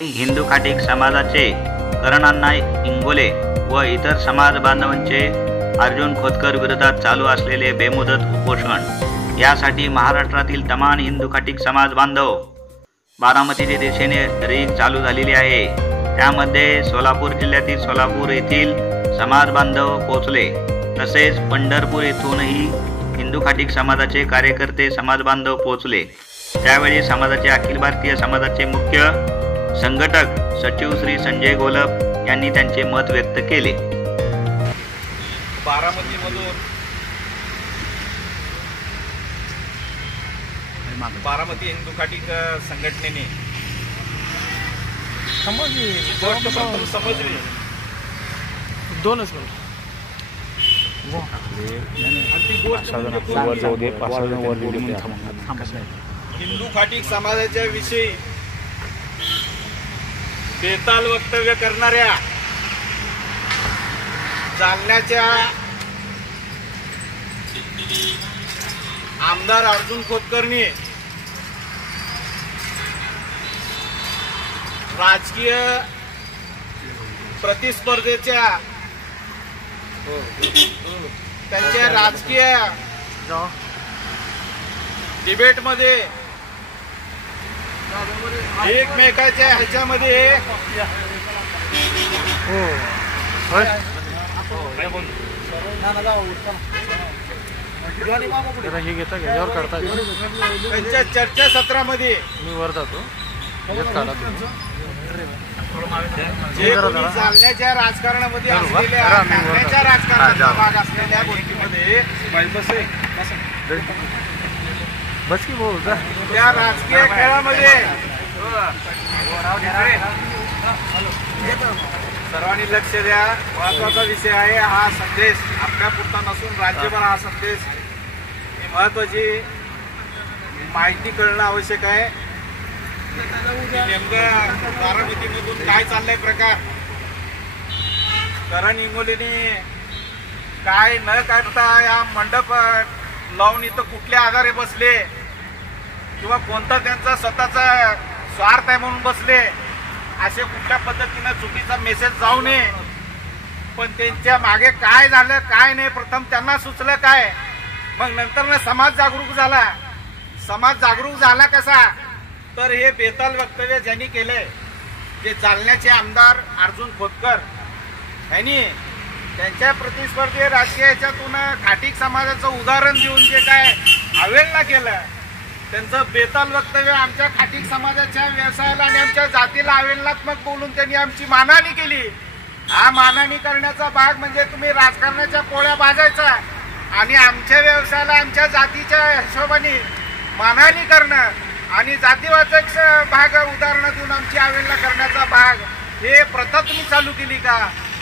हिंदू खाटीक समाजाचे करणअण्णा इंगोले व इतर समाज बांधवांचे अर्जुन खोतकर विरोधात चालू असलेले बेमुदत उपोषण यासाठी महाराष्ट्रातील तमाम हिंदू खाटीक समाज बांधव बारामतीच्या दिशेने रीग चालू झालेली आहे। त्यामध्ये सोलापूर जिल्ह्यातील सोलापूर येथील समाज बांधव पोहोचले, तसेच पंढरपूर येथूनही हिंदू खाटीक समाजाचे कार्यकर्ते समाज बांधव पोहोचले। त्यावेळी समाजाचे अखिल भारतीय समाजाचे मुख्य संघटक सचिव श्री संजय गोलप यांनी त्यांचे मत व्यक्त केले। बारामती हिंदू खाटीक संघटनेने समजली दोनच हिंदू खाटीक समाजाच्या विषयी बेताल वक्तव्य करणाऱ्या जालन्याच्या आमदार अर्जुन खोतकरनी राजकीय प्रतिस्पर्धेच्या त्यांच्या राजकीय डिबेटमध्ये एकमेकाच्या ह्याच्यामध्ये त्यांच्या चर्चासत्रामध्ये मी वर जातो जे कोणी जालन्याच्या राजकारणामध्ये असलेल्या राजकारणाचा भाग असलेल्या गोष्टीमध्ये त्या राजकीय खेळामध्ये सर्वांनी लक्ष द्या। महत्वाचा विषय आहे हा संदेश, आपल्या पुरता नसून राज्यभर हा संदेश महत्वाची माहिती करणं आवश्यक आहे। नेमकं बारामतीमधून काय चाललंय प्रकार, करण इंगोलेने काय न करता या मंडप लावून इथं कुठल्या आधारे बसले किंवा कोणता त्यांचा स्वतःचा स्वार्थ आहे म्हणून बसले, असे कुठल्या पद्धतीनं चुकीचा मेसेज जाऊ नये। पण त्यांच्या मागे काय झालं काय नाही, प्रथम त्यांना सुचलं काय, मग नंतर समाज जागरूक झाला। समाज जागरूक झाला कसा, तर हे बेताल वक्तव्य ज्यांनी केलंय, जे जालन्याचे आमदार अर्जुन खोतकर यांनी त्यांच्या प्रतिस्पर्धी राजकीय ह्याच्यातून खाटीक समाजाचं उदाहरण देऊन जे काय अवहेलना केलं, त्यांचं बेताल वक्तव्य आमच्या खाटीक समाजाच्या व्यवसायाला आणि आमच्या जातीला अवहेलनात्मक बोलून त्यांनी आमची मानहानी केली। हा मानहानी करण्याचा भाग म्हणजे तुम्ही राजकारणाच्या पोळ्या भाजायचा आणि आमच्या व्यवसायाला आमच्या जातीच्या हिशोबाने मानहानी करणं आणि जातीवाचक भाग उदाहरण देऊन आमची अवहेलना करण्याचा भाग, हे प्रथा तुम्ही चालू केली का?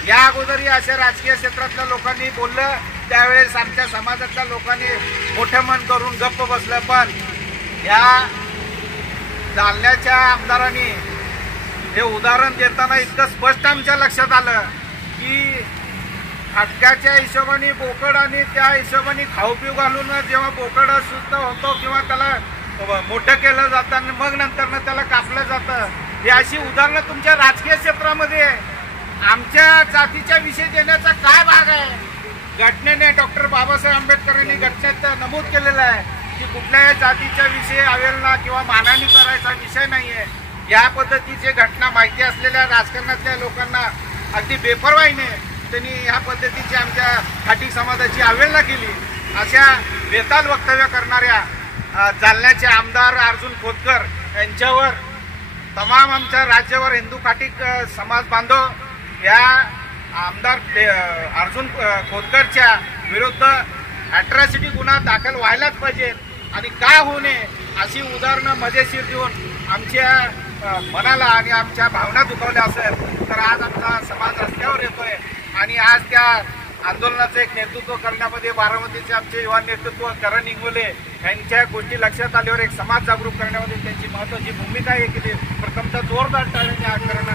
या अगोदरही अशा राजकीय क्षेत्रातल्या लोकांनी बोललं, त्यावेळेस आमच्या समाजातल्या लोकांनी मोठं मन करून गप्प बसलं। पण या जालन्याच्या आमदारांनी हे उदाहरण देताना इतकं स्पष्ट आमच्या लक्षात आलं की फाटक्याच्या हिशोबाने बोकड आणि त्या हिशोबाने खाऊपिऊ घालून जेव्हा बोकड शुद्ध होतो किंवा त्याला मोठं केलं जातं आणि मग नंतर त्याला कापलं जातं, ही अशी उदाहरणं तुमच्या राजकीय क्षेत्रामध्ये आमच्या जातीच्या विषय देण्याचा काय भाग आहे? घटनेने डॉक्टर बाबासाहेब आंबेडकरांनी घटनेत नमूद केलेलं आहे की कुठल्याही जातीच्या विषयी अवहेलना किंवा मानहानी करायचा विषय नाहीये। या पद्धतीची घटना माहिती असलेल्या राजकारणातल्या लोकांना अगदी बेपर्वाईने त्यांनी ह्या पद्धतीची आमच्या खाटीक समाजाची अवहेलना केली। अशा बेताल वक्तव्य करणाऱ्या जालन्याचे आमदार अर्जुन खोतकर यांच्यावर तमाम आमच्या राज्यावर हिंदू खाटीक समाज बांधव या आमदार अर्जुन खोतकरच्या विरुद्ध अॅट्रॉसिटी गुन्हा दाखल व्हायलाच पाहिजे आणि का होऊ नये अशी उदाहरणं मजेशीर देऊन आमच्या मनाला आणि आमच्या भावना दुखावल्या असेल तर आज आमचा समाज रस्त्यावर येतोय आणि आज त्या आंदोलनाचं एक नेतृत्व करण्यामध्ये बारामतीचे आमचे युवा नेतृत्व करण इंगोले यांच्या गोष्टी लक्षात आल्यावर एक समाज जागरूक करण्यामध्ये त्यांची महत्त्वाची भूमिका आहे की प्रथमतः जोरदार टाळ्यांच्या करणं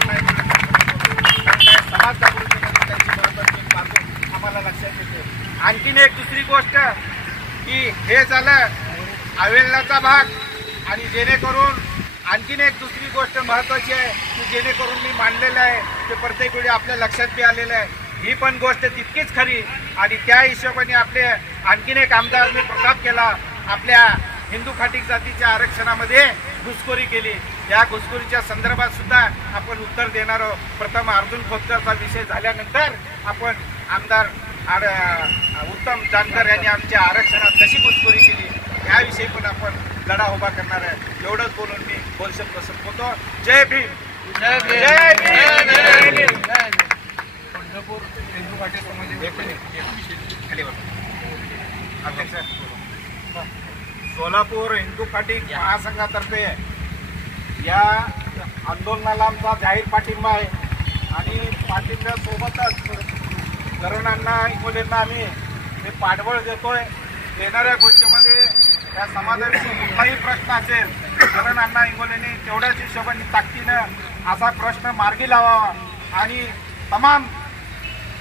समाज जागृतीमध्ये त्यांची महत्त्वाची बाजू आम्हाला लक्षात येते। आणखीन एक दुसरी गोष्ट की हे झालं अवेलनाचा भाग आणि जेणेकरून आणखीन एक दुसरी गोष्ट महत्त्वाची आहे की जेणेकरून मी मांडलेलं आहे ते प्रत्येक वेळी आपल्या लक्षात बी आलेलं आहे, ही पण गोष्ट तितकीच खरी. आणि त्या हिशोबाने आपले आणखीन एक आमदारने प्रताप केला, आपल्या हिंदू खाटीक जातीच्या आरक्षणामध्ये घुसखोरी केली. या घुसखोरीच्या संदर्भात सुद्धा आपण उत्तर देणार आहोत. प्रथम अर्जुन खोतकरचा विषय झाल्यानंतर आपण आमदार उत्तम जानकर यांनी आमच्या आरक्षणात कशी घुसखोरी केली याविषयी पण आपण लढा उभा करणार आहे. एवढंच बोलून मी बोलशब्द संपवतो. जय भीम. जय भीम. जय भीम. पंढरपूर हिंदू खाटी सोलापूर हिंदू खाटी महासंघातर्फे या आंदोलनाला आमचा जाहीर पाठिंबा आहे. आणि पाठिंब्यासोबतच करण इंगोलेंना आम्ही हे पाठबळ देतोय. येणाऱ्या गोष्टीमध्ये या समाजाविषयी कुठलाही प्रश्न असेल, करण इंगोलेंनी तेवढ्याच हिशोबाने ताकदीनं असा प्रश्न मार्गी लावावा आणि तमाम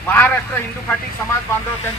महाराष्ट्र हिंदू खाटी समाज बांधव